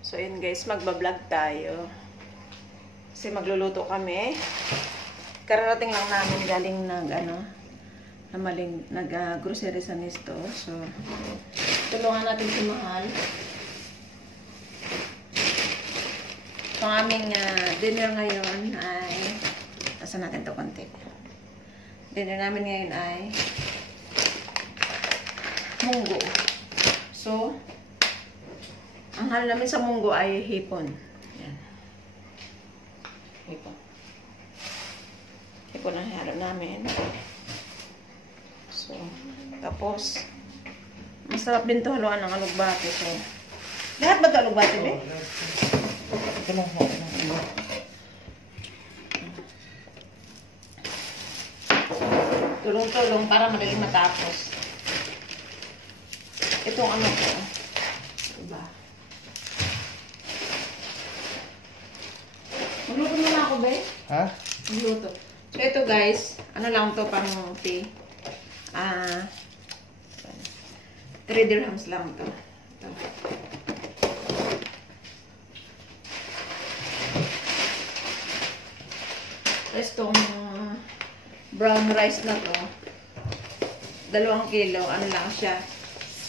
So, yun guys, magbablog tayo. Kasi magluluto kami. Kararating lang namin galing nag-grocery sa Nesto. So, tulungan natin si Mahal. Ang aming dinner ngayon ay, tasan natin ito konti. Dinner namin ngayon ay munggo. So, ang halo namin sa munggo ay hipon. Yan. Hipon. Hipon ang halo namin. So, tapos, masarap din ito haluan ng alugbate. So, lahat ba ito alugbate, be? Ito lang ho. Tulong-tulong para madaling matapos. Itong ano ko. Diba? Magluto muna ako, be. Ha? Magluto. So, ito guys, ano lang to pang tea. 3 dirhams lang to. Ito. Tapos itong brown rice na to, 2 kilo, ano lang siya,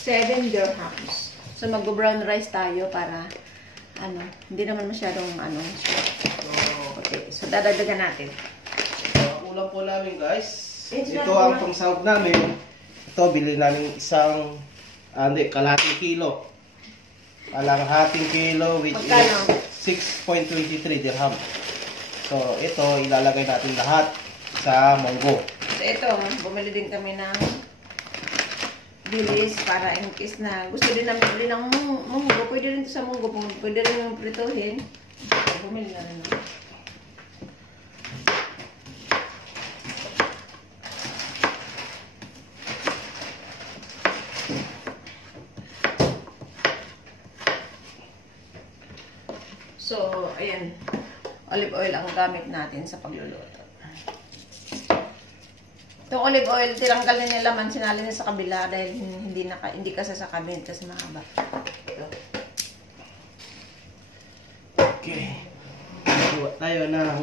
7 dirhams. So, mag-brown rice tayo para, hindi naman masyadong, okay. So, dadagdagan natin. Ulam po namin, guys. Ito ang pangsahog namin. Ito, bili namin isang, kalahating kilo. Kalahating kilo, which is 6.23 dirham. So, ito, ilalagay natin lahat sa munggo. So, ito, bumili din kami ng bilis para in case na gusto din namin bili ng munggo. Pwede rin ito sa munggo. Pwede rin yung prituhin. So, bumili na rin ako. So, ayan. Olive oil ang gamit natin sa pagluluto. Itong olive oil, tinanggal na yung laman, sinali na sa kabila dahil hindi kasi sa cabinet kasi mahaba. Ito. Okay. Kuha tayo ng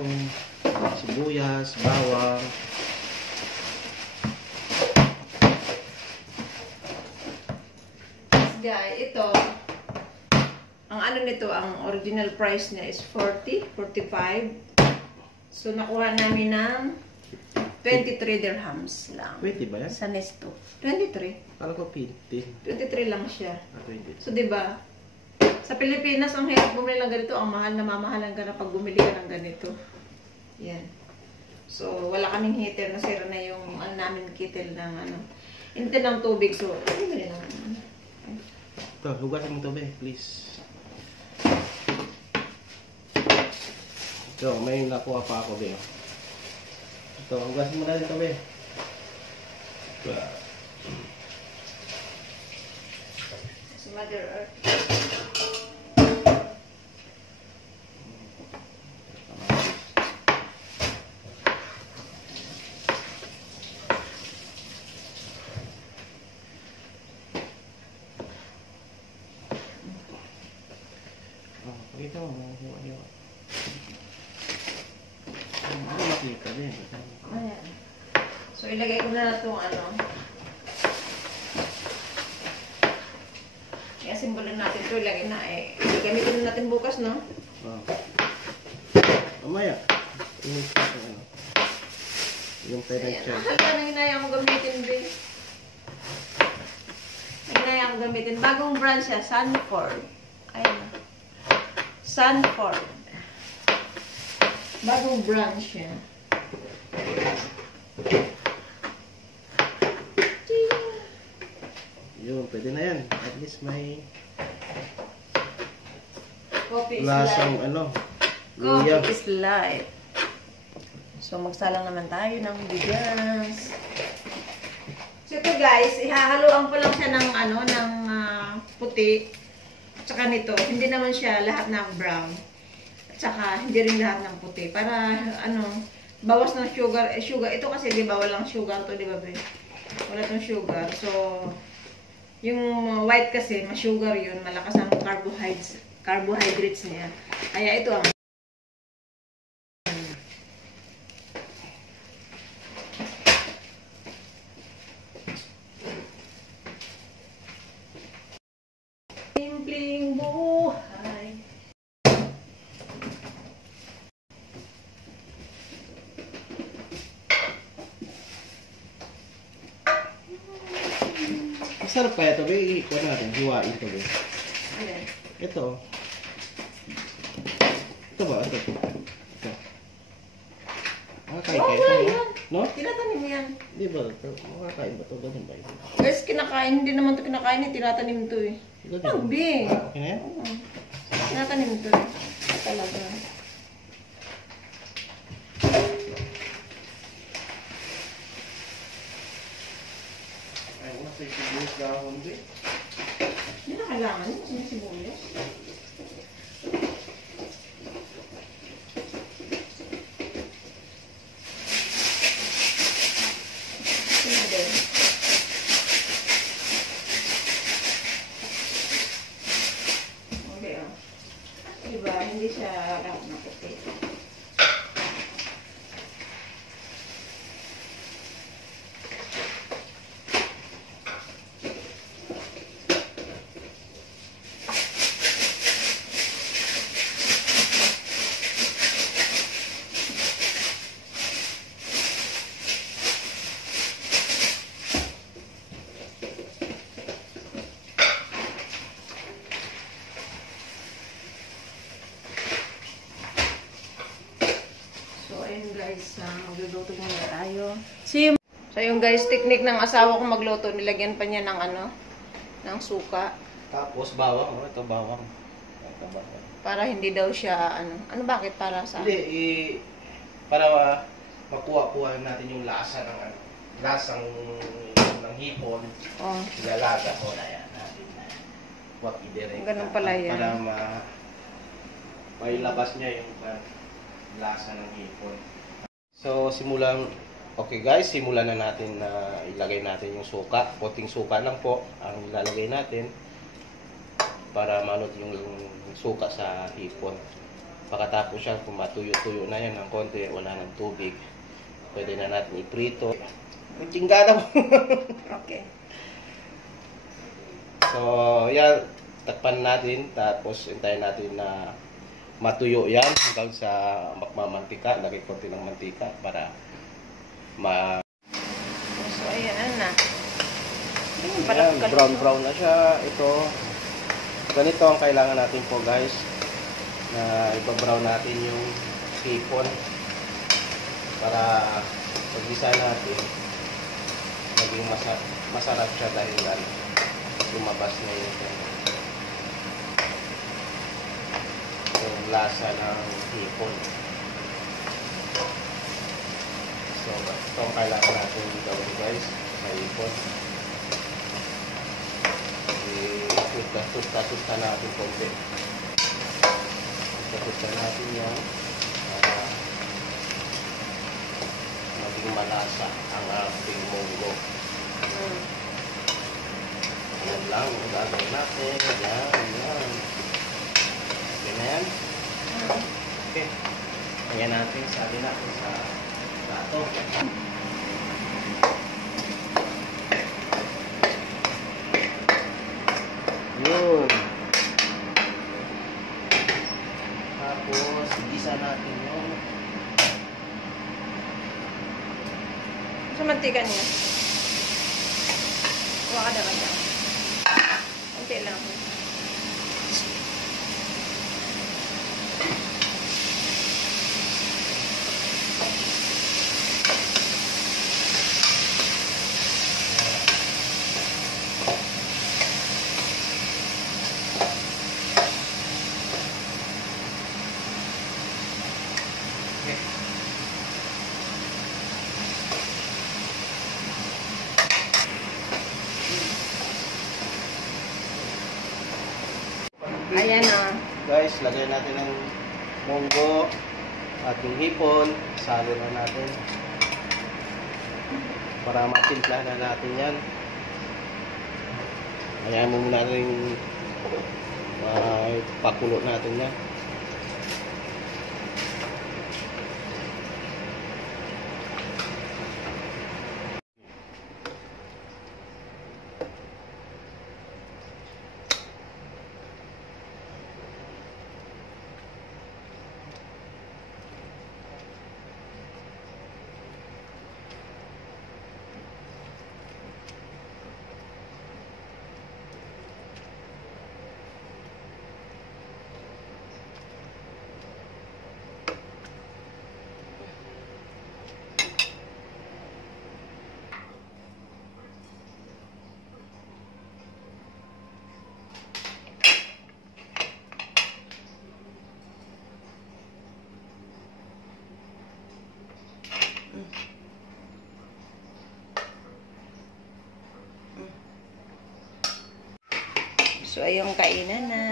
sibuyas, bawang. Guys, ito, ang nito, ang original price niya is 40, 45. So, nakuha namin ng 23 dirhams lang. 20 ba yan? Sa Nesto. 23. Kala ko 20. 23 lang siya. 20. So, diba, sa Pilipinas, ang hirap bumili ng ganito. Ang mahal na mamahalan ka na pag bumili ka ng ganito. Yan. So, wala kaming heater. Nasira na yung namin kettle ng Hindi ng tubig. So, bumili lang. Ito, hugasin mo ito, be, please. Ito, may nakuha pa ako, be. Ito, hugasin mo na ito, be. Si Mother Earth. Ito, hiwa-hiwa. Ano makita din? Ayan. So, ilagay ko na itong i-assemble natin ito. Ilagay na gamitin na natin bukas, no? Mamaya. Yung pinag-check. Ito na hinaya mo gamitin, be. Hinaya mo gamitin. Bagong brand siya, Sanford. Ayan. Sanford. Bagong brand siya. Yun, pwede na yan. At least may Coffee is lasang life. luya. Coffee is life. So, magsalang naman tayo ng bigas. So, ito guys, ihahaluan ko lang siya ng puti. At saka nito, hindi naman siya lahat ng brown. At saka, hindi rin lahat ng puti. Para, bawas ng sugar. Sugar, ito kasi, di ba, walang sugar to, di ba, wala tong sugar. So, yung white kasi, ma-sugar yun. Malakas ang carbohydrates niya. Kaya ito ang simpleng buhay. Masarap kaya ito, be. Ikuha natin, hiwain ito, be. Ayan. Ito. Ito ba? Ito. Ito. Makakain kayo wala ito, yan. no? Tinatanim yan. Di ba? Makakain ba ito? Ganun ba ito? Guys, kinakain. Hindi naman ito kinakain. Tinatanim ito eh. Ganun. Hindi. Okay na yan? Oo. Tinatanim ito eh. Talaga. Ay, nasa sibuyas dahon, be. Hindi na kailangan yun. Sinisibuyas. Hindi. Okay, oh. Diba? Hindi siya naputi. So, ayun guys, magluluto muna tayo. So, yung guys, technique ng asawa ko magluto, nilagyan pa niya ng ano, ng suka. Tapos bawang. Oh, ito bawang. Ito bawang. Para hindi daw siya, ano bakit? Para sa, Hindi, para makuha-kuha natin yung lasa ng ano, lasang ng hipon, oh, ilalaga ko na yan natin. Huwag i-direct. Ganun pala yan. Para mailabas niya yung lasa ng hipon. So, okay guys, simulan na natin na ilagay natin yung suka. Konting suka lang po ang ilalagay natin para manot yung suka sa hipon. Pagkatapos siya, kung matuyo-tuyo na yan ng konti, wala ng tubig, pwede na natin iprito. Ang tsinggana mo. okay. So, yan, takpan natin, tapos hintayin natin na matuyo yan hanggang sa magmamantika. Lagay konti ng mantika para So, ayan na. Ayan, brown na siya. Ito, ganito ang kailangan natin po guys, na ipa-brown natin yung hipon para pag-isa natin maging masarap siya dahil lumabas na yung lasa ng hipon. So, ito ang kailangan natin gawin guys sa hipon. Tusta natin konti. Tusta natin yan para maging malasa ang ating munggo. Yan lang ang gagawin natin. Yan. Okay na yan? Okay. Ayan natin, sali natin sa plato. Yun. Tapos, igisa natin yung Sa mantika niya. Huwag ka na dyan. Kunti lang. Ayan na. guys, lagay natin ng munggo at yung hipon. Salo na natin para matimpla na natin yan. Ayan mo muna natin Pakulo natin yan. So, ayong kainan na.